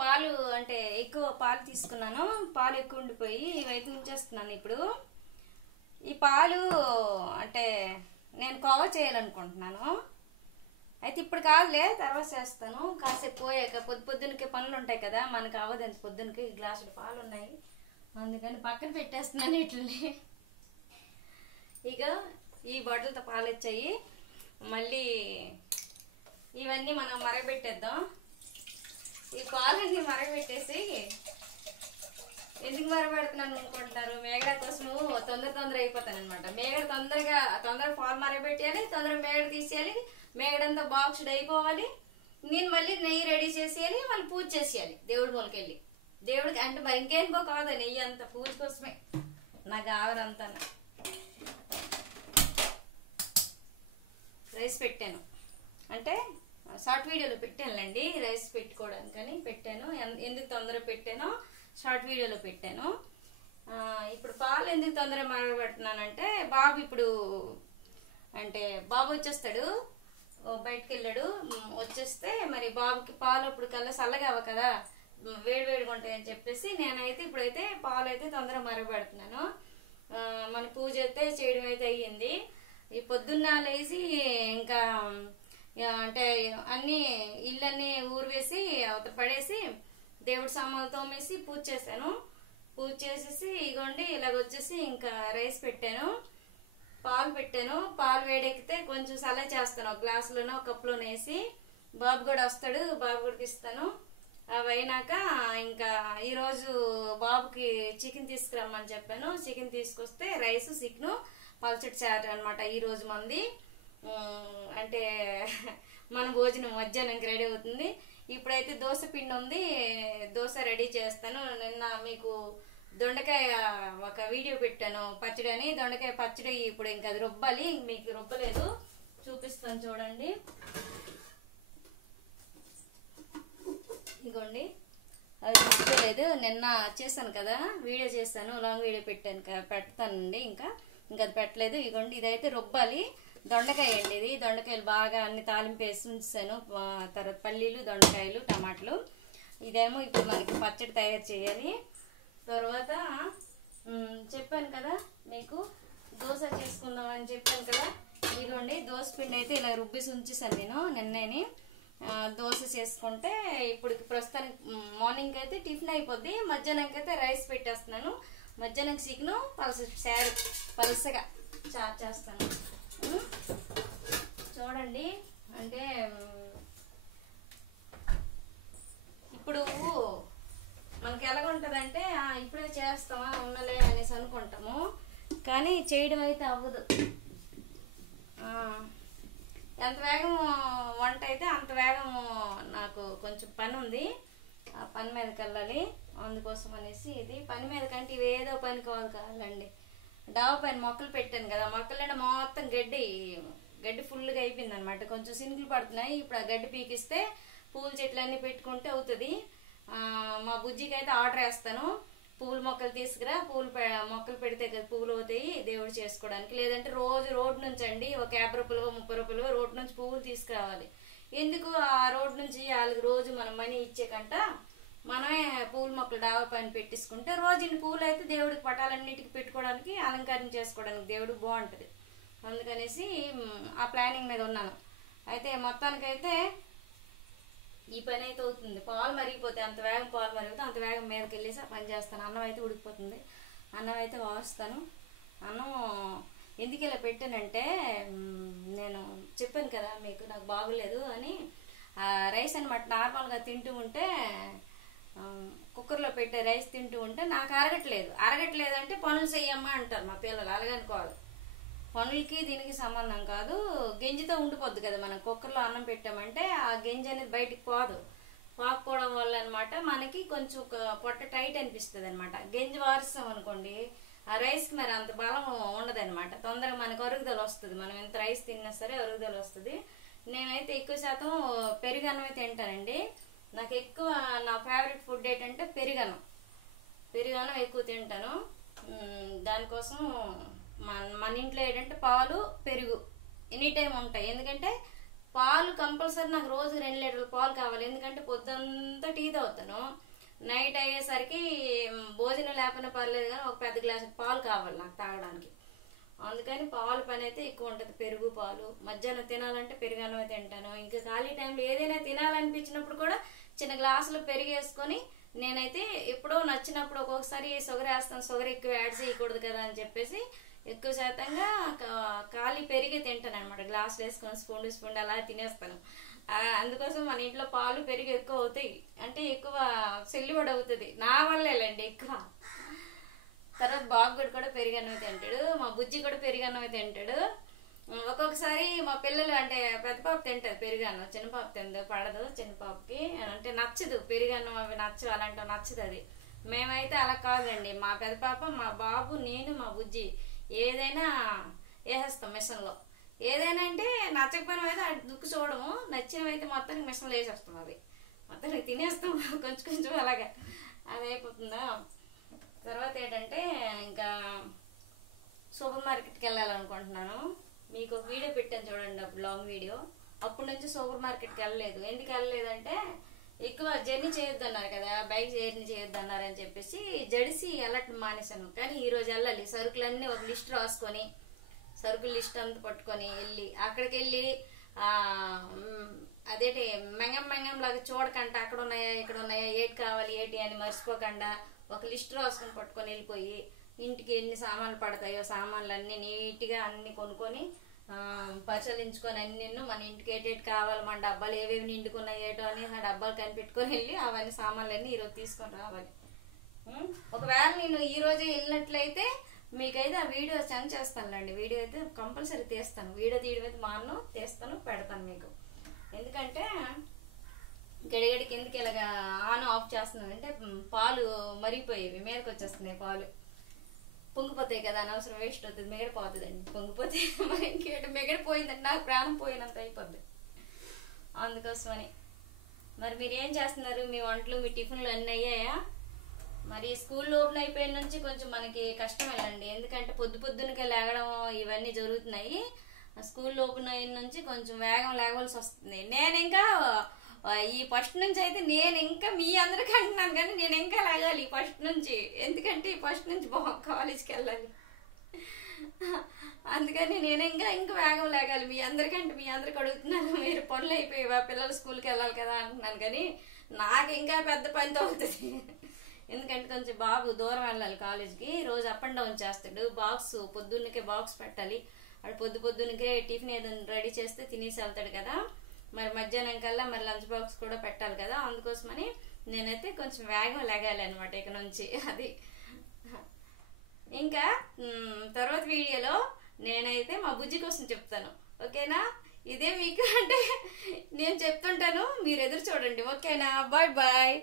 పాలు అంటే ఎక్కువ పాలు తీసుకున్నాను, పాలు ఎక్కువ ఉండిపోయి ఇవైతే ఉంచేస్తున్నాను. ఇప్పుడు ఈ పాలు అంటే నేను కోవా చేయాలనుకుంటున్నాను. అయితే ఇప్పుడు కాదులే, తర్వాత చేస్తాను. కాసేపు పోయాక పొద్దున్నకి పనులు ఉంటాయి కదా, మనకు అవ్వదు. ఎంత పొద్దున్నకి గ్లాసులు పాలు ఉన్నాయి, అందుకని పక్కన పెట్టేస్తున్నాను ఇట్లని. ఇక ఈ బాటిల్తో పాలు వచ్చాయి. మళ్ళీ ఇవన్నీ మనం మరగబెట్టేద్దాం. ఈ పాలన్నీ మరగబెట్టేసి, ఎందుకు మరగబెడుతున్నాను అనుకుంటున్నారు? మేగడ కోసము తొందర అయిపోతాను అనమాట. మేగడ తొందరగా పాలు మరగబెట్టేయాలి, తొందరగా మేగడ తీసేయాలి, మేగడంతా బాక్స్డ్ అయిపోవాలి. నేను మళ్ళీ నెయ్యి రెడీ చేసేయాలి, మళ్ళీ పూజ చేసేయాలి దేవుడి మూలకెళ్ళి. దేవుడికి అంటే మరి ఇంకేం కాదు, నెయ్యి అంత పూజ కోసమే నాకు ఆవరంతా. రైస్ పెట్టాను అంటే షార్ట్ వీడియోలో పెట్టానులేండి, రైస్ పెట్టుకోవడానికని పెట్టాను. ఎందుకు తొందరగా పెట్టానో షార్ట్ వీడియోలో పెట్టాను. ఇప్పుడు పాలు ఎందుకు తొందరగా మరగబెడుతున్నానంటే, బాబు ఇప్పుడు అంటే బాబు వచ్చేస్తాడు, బయటకు వెళ్ళాడు. వచ్చేస్తే మరి బాబుకి పాలు ఇప్పుడు కల్లా చల్లగావ కదా, వేడిగా ఉంటాయని చెప్పేసి నేనైతే ఇప్పుడైతే పాలు అయితే తొందరగా మరగబెడుతున్నాను. మన పూజ అయితే చేయడం అయితే అయ్యింది. ఈ పొద్దున్న లేచి ఇంకా అంటే అన్ని ఇళ్ళన్నీ ఊరు అవతల పడేసి దేవుడి సామాన్లు తోమేసి పూజ చేశాను. పూజ చేసేసి ఇగోండి ఇలాగ వచ్చేసి ఇంకా రైస్ పెట్టాను, పాలు పెట్టాను. పాలు వేడెక్కితే కొంచెం సల్ల చేస్తాను, ఒక గ్లాసులోనో ఒక కప్లోనే వేసి. బాబు కూడా వస్తాడు, బాబు కూడా తీస్తాను. అవి అయినాక ఇంకా ఈరోజు బాబుకి చికెన్ తీసుకురమ్మని చెప్పాను. చికెన్ తీసుకొస్తే రైస్, చికెను, పల్చటి చారు అనమాట ఈరోజు మంది. అంటే మన భోజనం మధ్యాహ్నంకి రెడీ అవుతుంది. ఇప్పుడైతే దోశ పిండి ఉంది, దోశ రెడీ చేస్తాను. నిన్న మీకు దొండకాయ ఒక వీడియో పెట్టాను పచ్చడి అని. దొండకాయ పచ్చడి ఇప్పుడు ఇంకా అది రుబ్బాలి, మీకు రుబ్బలేదు, చూపిస్తాను చూడండి. ఇగోండి అది రుబ్బలేదు, నిన్న చేశాను కదా వీడియో చేస్తాను, లాంగ్ వీడియో పెడతానండి. ఇంకా అది పెట్టలేదు. ఇగోండి ఇదైతే రుబ్బాలి. దొండకాయ అండి ఇది. దొండకాయలు బాగా అన్ని తాలింపు వేసి ఉంచాను, తర్వాత పల్లీలు, దొండకాయలు, టమాటాలు. ఇదేమో ఇప్పుడు మనకి పచ్చడి తయారు చేయాలి. తర్వాత చెప్పాను కదా మీకు దోశ చేసుకుందాం అని చెప్పాను కదా. ఇదిగోండి దోశ పిండి అయితే ఇలా రుబ్బేసి ఉంచేసాను నేను నిన్నేని. దోశ చేసుకుంటే ఇప్పుడు ప్రస్తుతానికి మార్నింగ్ అయితే టిఫిన్ అయిపోద్ది, మధ్యాహ్నానికి అయితే రైస్ పెట్టేస్తున్నాను. మధ్యాహ్నం చికెను పలుసగా చారు చేస్తాను. చూడండి అంటే ఇప్పుడు మనకి ఎలాగుంటుందంటే ఇప్పుడే చేస్తామా ఉన్నలే అనేసి అనుకుంటాము, కానీ చేయడం అయితే అవ్వదు. ఎంత వేగం వంట అయితే అంత వేగం నాకు కొంచెం పని ఉంది, ఆ పని మీదకి వెళ్ళాలి. అందుకోసం అనేసి ఇది పని మీద కంటే ఇవి ఏదో పని కావాలండి. డాబా పైన మొక్కలు పెట్టాను కదా, మొక్కలంటే మొత్తం గడ్డి ఫుల్గా అయిపోయింది అనమాట. కొంచెం సినుకులు పడుతున్నాయి. ఇప్పుడు ఆ గడ్డి పీకిస్తే పూల చెట్లన్నీ పెట్టుకుంటే అవుతుంది. మా బుజ్జికి అయితే ఆర్డర్ వేస్తాను, పూల మొక్కలు తీసుకురా, మొక్కలు పెడితే కదా పువ్వులు అవుతాయి దేవుడు చేసుకోవడానికి. లేదంటే రోజు రోడ్డు నుంచి అండి ఒక 50 రూపాయలు 30 రూపాయలు రోడ్డు నుంచి పువ్వులు తీసుకురావాలి. ఎందుకు ఆ రోడ్డు నుంచి వాళ్ళకి రోజు మనం మనీ ఇచ్చే కంట మనమే పూల మొక్కలు డాబా పైన పెట్టించుకుంటే రోజు ఇన్ని పూలు అయితే దేవుడికి పటాలన్నిటికి పెట్టుకోవడానికి, అలంకరణ చేసుకోవడానికి దేవుడు బాగుంటుంది. అందుకనేసి ఆ ప్లానింగ్ మీద ఉన్నాను. అయితే మొత్తానికైతే ఈ పని అయితే అవుతుంది. పాలు మరిగిపోతే అంత వేగం పాలు మరిగితే అంత వేగం మీదకి వెళ్ళేసి ఆ పని చేస్తాను. అన్నం అయితే ఉడికిపోతుంది, అన్నం అయితే వాస్తాను. అన్నం ఎందుకు ఇలా పెట్టానంటే నేను చెప్పాను కదా మీకు నాకు బాగోలేదు అని. రైస్ అనమాట నార్మల్గా తింటూ ఉంటే కుక్కర్లో పెట్టే రైస్ తింటూ ఉంటే నాకు అరగట్లేదు అంటే పనులు చెయ్యమ్మా అంటారు మా పిల్లలు. అలాగనుకోవాలి, పనులకి దీనికి సంబంధం కాదు. గెంజితో ఉండిపోద్ది కదా, మనం కుక్కర్లో అన్నం పెట్టామంటే ఆ గెంజి అనేది బయటికి పాకపోవడం వల్ల అనమాట మనకి కొంచెం పొట్ట టైట్ అనిపిస్తుంది అనమాట. గెంజి వారిస్తాం అనుకోండి ఆ రైస్కి మరి అంత బలం ఉండదనమాట, తొందరగా మనకు అరుగుదల వస్తుంది. మనం ఎంత రైస్ తిన్నా సరే అరుగుదల వస్తుంది. నేనైతే ఎక్కువ శాతం పెరుగన్నమే తింటానండి. నాకు ఎక్కువ నా ఫేవరెట్ ఫుడ్ ఏంటంటే పెరుగన్నం ఎక్కువ తింటాను. దానికోసం మన ఇంట్లో ఏంటంటే పాలు పెరుగు ఎనీ టైం ఉంటాయి. ఎందుకంటే పాలు కంపల్సరీ నాకు రోజు 2 లీటర్ల పాలు కావాలి. ఎందుకంటే పొద్దుంతా టీ తాగుతాను, నైట్ అయ్యేసరికి భోజనం లేకపోయినా పర్లేదు కానీ ఒక పెద్ద గ్లాసు పాలు కావాలి నాకు తాగడానికి. అందుకని పాలు పని అయితే ఎక్కువ ఉంటుంది. పెరుగు పాలు మధ్యాహ్నం తినాలంటే పెరుగన్నమే తింటాను. ఇంకా ఖాళీ టైంలో ఏదైనా తినాలనిపించినప్పుడు కూడా చిన్న గ్లాసులో పెరుగు వేసుకొని నేనైతే ఎప్పుడో నచ్చినప్పుడు ఒక్కొక్కసారి షుగర్ వేస్తాను, షుగర్ ఎక్కువ యాడ్ చేయకూడదు కదా అని చెప్పేసి ఎక్కువ శాతంగా ఖాళీ పెరిగే తింటాను అనమాట. గ్లాసులు వేసుకొని స్పూన్ అలా తినేస్తాను. అందుకోసం మన ఇంట్లో పాలు పెరుగు ఎక్కువ అవుతాయి, అంటే ఎక్కువ చెల్లుబడి అవుతుంది నా వల్లేలండి ఎక్కువ. తర్వాత బాబుగడు కూడా పెరుగన్నమే తింటాడు, మా బుజ్జి కూడా పెరుగన్నమే తింటాడు. ఒక్కొక్కసారి మా పిల్లలు అంటే పెద్ద పాప తింటది పెరుగన్నం, చిన్న పాప తిందు పడదు. చిన్న పాపకి అంటే నచ్చదు పెరుగన్నం, అవి నచ్చవు, అలాంటివి నచ్చదు అది. మేమైతే అలా కాదండి, మా పెద్ద పాప, మా బాబు, నేను, మా బుజ్జి ఏదైనా వేసేస్తాం మిషన్లో. ఏదైనా అంటే నచ్చకపోయినా అయితే అది దుక్కు చూడము, నచ్చినవి అయితే మొత్తానికి మిషన్లో వేసేస్తాం. అది మొత్తానికి తినేస్తాం కొంచెం కొంచెం అలాగా, అది అయిపోతుందా. తర్వాత ఏంటంటే ఇంకా సూపర్ మార్కెట్కి వెళ్ళాలనుకుంటున్నాను. మీకు ఒక వీడియో పెట్టాను చూడండి, అప్పుడు లాంగ్ వీడియో. అప్పటి నుంచి సూపర్ మార్కెట్కి వెళ్ళలేదు. ఎందుకు వెళ్ళలేదంటే ఎక్కువ జర్నీ చేయొద్దు అన్నారు కదా, బైక్ జర్నీ చేయొద్దు అన్నారని చెప్పేసి జడిసి వెళ్ళటం మానేశాను. కానీ ఈరోజు వెళ్ళాలి. సరుకులన్నీ ఒక లిస్ట్ రాసుకొని, సరుకుల లిస్ట్ అంతా పట్టుకొని వెళ్ళి అక్కడికి వెళ్ళి అదేంటి మెంగం లాగా చూడకుండా అక్కడ ఉన్నాయా ఇక్కడ ఉన్నాయా, ఏటి కావాలి ఏటి అని మర్చిపోకుండా ఒక లిస్ట్ రాసుకొని పట్టుకొని వెళ్ళిపోయి ఇంటికి ఎన్ని సామాన్లు పడతాయో సామాన్లు అన్నీ నీట్గా అన్ని కొనుక్కొని పరిశీలించుకొని అన్ని మన ఇంటికి ఏటేటి కావాలి, మన డబ్బాలు ఏవేవి నిండుకున్నాయి ఏటో అని ఆ డబ్బాలు కనిపెట్టుకొని వెళ్ళి అవన్నీ సామాన్లన్నీ ఈరోజు తీసుకొని రావాలి. ఒకవేళ నేను ఈరోజు వెళ్ళినట్లయితే మీకైతే ఆ వీడియో సెండ్ చేస్తానులేండి. వీడియో అయితే కంపల్సరీ తీస్తాను. వీడియో తీయడం అయితే మాను తీస్తాను, పెడతాను మీకు. ఎందుకంటే గడిగడి కిందకి ఇలాగా ఆన్ ఆఫ్ చేస్తున్నాను అంటే పాలు మరిగిపోయేవి మీదకి వచ్చేస్తున్నాయి, పాలు పొంగిపోతాయి కదా, అనవసరం వేస్ట్ అవుతుంది, మిగడిపోతుందండి. పొంగిపోతే మరి ఇంకేంటి మిగడిపోయిందండి, నాకు ప్రాణం పోయినంత అయిపోద్ది. అందుకోసమని మరి మీరు ఏం చేస్తున్నారు? మీ వంటలు మీ టిఫిన్లు అన్నీ అయ్యాయా? మరి స్కూల్ ఓపెన్ అయిపోయిన నుంచి కొంచెం మనకి కష్టం వెళ్ళండి, ఎందుకంటే పొద్దునకే లేగడం ఇవన్నీ జరుగుతున్నాయి. స్కూల్ ఓపెన్ అయిన నుంచి కొంచెం వేగం లేగవలసి వస్తుంది. నేను ఇంకా ఈ ఫస్ట్ నుంచి అయితే నేను ఇంకా మీ అందరికీ అంటున్నాను కానీ నేను ఇంకా లేగాలి ఈ ఫస్ట్ నుంచి, ఎందుకంటే ఈ ఫస్ట్ నుంచి కాలేజ్కి వెళ్ళాలి. అందుకని నేను ఇంకా వేగం లేగాలి. మీ అందరికి అడుగుతున్నాను, మీరు పనులు అయిపోయావా, పిల్లలు స్కూల్కి వెళ్ళాలి కదా అంటున్నాను. కానీ నాకు ఇంకా పెద్ద పనితో అవుతుంది, ఎందుకంటే కొంచెం బాబు దూరం వెళ్ళాలి కాలేజ్కి. రోజు అప్ అండ్ డౌన్ చేస్తాడు. బాక్స్ పొద్దున్నకే బాక్స్ పెట్టాలి, అక్కడ పొద్దున్నకే టిఫిన్ ఏదైనా రెడీ చేస్తే తినేసి వెళ్తాడు కదా. మరి మధ్యాహ్నం కల్లా మరి లంచ్ బాక్స్ కూడా పెట్టాలి కదా. అందుకోసమని నేనైతే కొంచెం వేగం లేగాలి అనమాట ఇక నుంచి. అది ఇంకా తర్వాత వీడియోలో నేనైతే మా బుజ్జి కోసం చెప్తాను, ఓకేనా? ఇదే మీకు అంటే నేను చెప్తుంటాను, మీరు ఎదురు చూడండి, ఓకేనా? Bye bye.